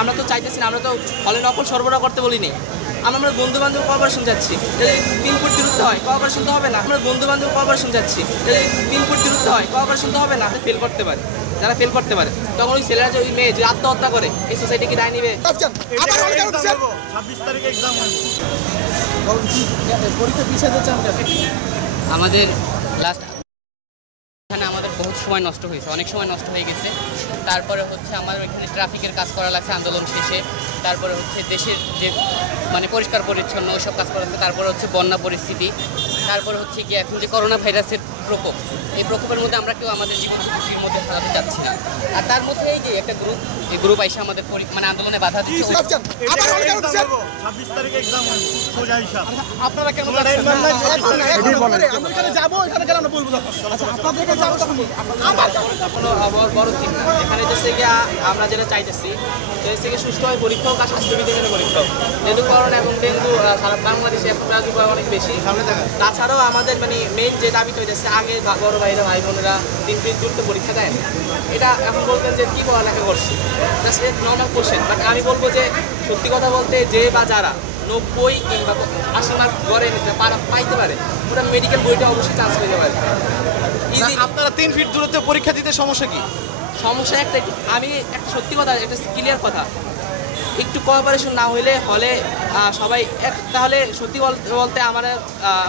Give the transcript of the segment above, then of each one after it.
আমরা তো চাইতেছি না, আমরা তো হলে নকল সরবরাহ করতে বলিনি। আমরা বন্ধু বান্ধব কোঅপারেশন যাচ্ছি, যদি 3 ফুট দূরত্ব হয় কোঅপারেশন তো হবে না। আমরা বন্ধু বান্ধব কোঅপারেশন যাচ্ছি, যদি 3 ফুট দূরত্ব হয় কোঅপারেশন তো হবে না। ফেল করতে পারে, যারা ফেল করতে পারে তখন ওই ছেলেরা যে ওই মেয়ে যে আত্মহত্যা করে, এই সোসাইটি কি দায় নিবে? 26 তারিখে এক্সাম হবে, পরীক্ষা পিছিয়ে যাচ্ছে। আমাদের লাস্ট এখানে আমাদের বহুত সময় নষ্ট হয়েছে, অনেক সময় নষ্ট হয়ে গেছে। তারপরে হচ্ছে আমার ওইখানে ট্রাফিকের কাজ করা লাগছে আন্দোলন শেষে। তারপরে হচ্ছে দেশের যে মানে পরিষ্কার পরিচ্ছন্ন ওইসব কাজ করা লাগছে। তারপরে হচ্ছে বন্যা পরিস্থিতি। তারপরে হচ্ছে কি এখন যে করোনা ভাইরাসের প্রকোপ, এই প্রকোপের মধ্যে আমরা কেউ আমাদের জীবন ঝুঁকির মধ্যে ফেলাতে চাচ্ছি না। আর তার মধ্যে এই যে একটা গ্রুপ, এই গ্রুপ এসে আমাদের মানে আন্দোলনে বাধা দিচ্ছে। 26 তারিখে এক্সাম হবে, সোজা হিসাব। আপনারা কেন বড় থিম না, এখানে হচ্ছে গিয়া আমরা যেটা চাইতেছি থেকে সুষ্ঠুভাবে পরীক্ষা হোক আর স্বাস্থ্যবিধির পরীক্ষা হোক। যেহেতু করোনা এবং ডেঙ্গু সারা বাংলাদেশে এখন প্রাদুর্ভাব অনেক বেশি। তাছাড়াও আমাদের মানে মেইন যে দাবি হইতেছে, আগে বড় ভাইরা ভাই বোনেরা 3 দিন দ্রুত পরীক্ষা দেয়, এটা এখন বলতেন যে কী পড়ালেখা করছি, নর্মাল কোশ্চেন। বাট আমি বলবো যে সত্যি কথা বলতে যে বা যারা 90 কিংবা 80 মার্ক গড়ে নিতে পাইতে পারে, ওরা মেডিকেল বইটা অবশ্যই চান্স পেতে পারে। আপনারা 3 ফিট দূরত্বে পরীক্ষা দিতে সমস্যা কি? সমস্যা একটা, আমি একটা সত্যি কথা, একটা ক্লিয়ার কথা, একটু কোঅপারেশন না হইলে হলে সবাই তাহলে সত্যি বলতে আমার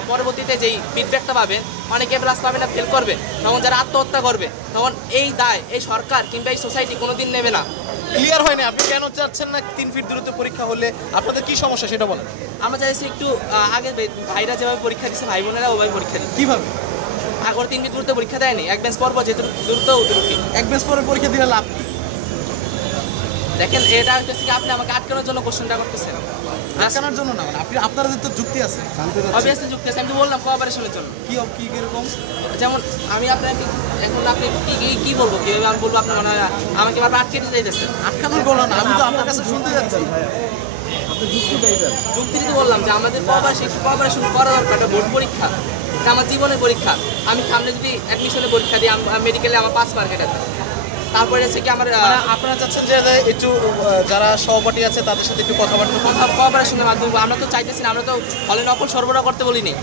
পরবর্তীতে যেই ফিডব্যাকটা পাবে, অনেকে প্লাস পাবে না, ফেল করবে, তখন যারা আত্মহত্যা করবে তখন এই দায় এই সরকার কিংবা এই সোসাইটি কোনোদিন নেবে না। ক্লিয়ার হয় না, আপনি কেন চাচ্ছেন না 3 ফিট দূরত্বে পরীক্ষা হলে? আপনাদের কি সমস্যা সেটা বলেন। আমরা চাইছি একটু আগে ভাইরা যেভাবে পরীক্ষা দিচ্ছে ভাই বোনেরা ওভাবে পরীক্ষা দিই। কিভাবে? ওরা 3 ফিট দূরত্বে পরীক্ষা দেয়নি, এক বেঞ্চ পর যেহেতু দূরত্ব অতিরিক্ত, এক বেঞ্চ পরে পরীক্ষা দিলে লাভ কি? দেখেন এটা হচ্ছে কি আপনি আমাকে আটকানোর জন্য কোশ্চেনটা করতেছেন। আটকানোর জন্য না, মানে আপনাদের তো যুক্তি আছে, অবভিয়াসলি যুক্তি আছে। আমি তো বললাম কোঅপারেশনের জন্য। কি কিরকম? যেমন আমি আপনাকে এখন আপনি কি বলবো, কীভাবে আমি বলবো, আপনার মনে হয় আমাকে বারবার আটকে দিতে চাইতেছেন। আটকানোর বলো না, আমি তো আপনার কাছে শুনতে যাচ্ছি। যুক্তি তো বললাম যে আমাদের কোঅপারেশন করা দরকার, একটা বোর্ড পরীক্ষা, এটা আমার জীবনের পরীক্ষা। আমি সামনে যদি অ্যাডমিশনের পরীক্ষা দিই, মেডিকেলে আমার 5 মার্ক, এটা তারপরে হচ্ছে কি আমার আপনারা চাচ্ছেন যে একটু যারা সহপাঠী আছে তাদের সাথে একটু কথাবার্তা কোঅপারেশনের মাধ্যমে। আমরা তো চাইতেছি না, আমরা তো হলে নকল সরবরাহ করতে বলিনি।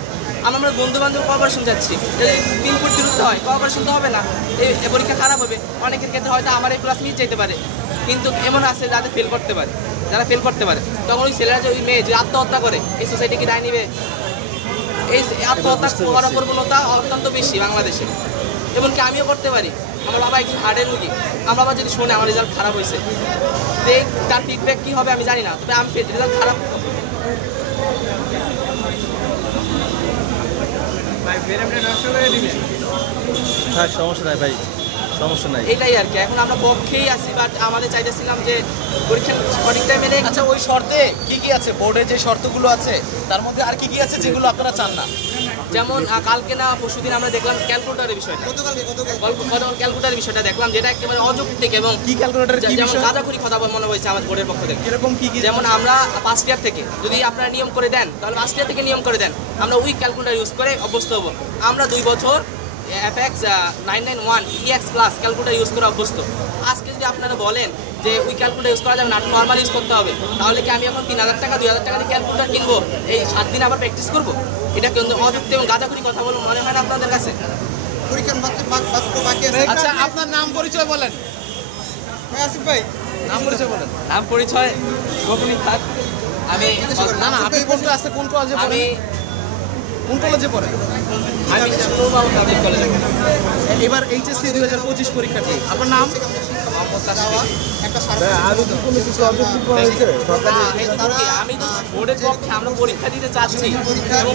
আমরা বন্ধু বান্ধব কোঅপারেশন যাচ্ছি, যদি 3 ফুট দূরত্ব হয় কোঅপারেশন তো হবে না, এই পরীক্ষা খারাপ হবে। অনেকের ক্ষেত্রে হয়তো আমার এই ক্লাস মিস যেতে পারে, কিন্তু এমন আছে যাদের ফেল করতে পারে, যারা ফেল করতে পারে তখন ওই ছেলেরা যে ওই মেয়ে যে আত্মহত্যা করে, এই সোসাইটি কি দায় নিবে? এই আত্মহত্যা করার প্রবণতা অত্যন্ত বেশি বাংলাদেশে, এমনকি আমিও করতে পারি। আমার বাবা একজন হার্টের রুগী, আমার বাবা যদি শোনে আমার রেজাল্ট খারাপ হয়েছে, যে তার ফিডব্যাক কী হবে আমি জানি না, তবে আমি রেজাল্ট খারাপ হ্যাঁ সমস্যা নাই ভাই, সমস্যা নাই, এটাই আর কি। এখন আমরা পক্ষেই আছি, বাট আমাদের চাইতেছিলাম যে পরীক্ষা সঠিক টাইমে। আচ্ছা ওই শর্তে কি আছে, বোর্ডের যে শর্তগুলো আছে তার মধ্যে আর কি আছে যেগুলো আপনারা চান না? যেমন কালকে না পরশুদিন আমরা দেখলাম ক্যালকুলেটারের বিষয়টা, গতকাল ক্যালকুলেটারের বিষয়টা দেখলাম, যেটা একেবারে অযৌক্তিক এবং কি ক্যালকুলেটার, যেমন গাঁজাখুরি কথা মনে হয়েছে আমার বোর্ডের পক্ষ থেকে। এরকম কি? যেমন আমরা ফার্স্ট ইয়ার থেকে যদি আপনারা নিয়ম করে দেন, তাহলে ফার্স্ট ইয়ার থেকে নিয়ম করে দেন, আমরা ওই ক্যালকুলেটার ইউজ করে অভ্যস্ত হবো। আমরা 2 বছর FX 991 EX plus calculator use করে অভ্যস্ত। আজকে যদি আপনারা বলেন যে ওই ক্যালকুলেটার ইউজ করা যাবে না, নর্মাল ইউজ করতে হবে, তাহলে কি আমি এখন 3000 টাকা 2000 টাকা দিয়ে ক্যালকুলেটার কিনবো, এই 7 দিন আবার প্র্যাকটিস করবো? এটা কিন্তু অযুক্তি এবং গাঁজাখুরি কথা বলে মনে হয় না আপনাদের কাছে? আচ্ছা আপনার নাম পরিচয় বলেন। আসিফ ভাই, নাম পরিচয় বলেন। নাম পরিচয় গোপনীয় থাক। আমি না না, আপনি কোন ক্লাসে, কোন কলেজে পড়েন? কোন কলেজে পড়েন? আমি পাবলিক কলেজে। এবার HSC 2025 পরীক্ষার্থী, আপনার নাম? আমি তো বোর্ডের পক্ষে, আমরা পরীক্ষা দিতে চাচ্ছি এবং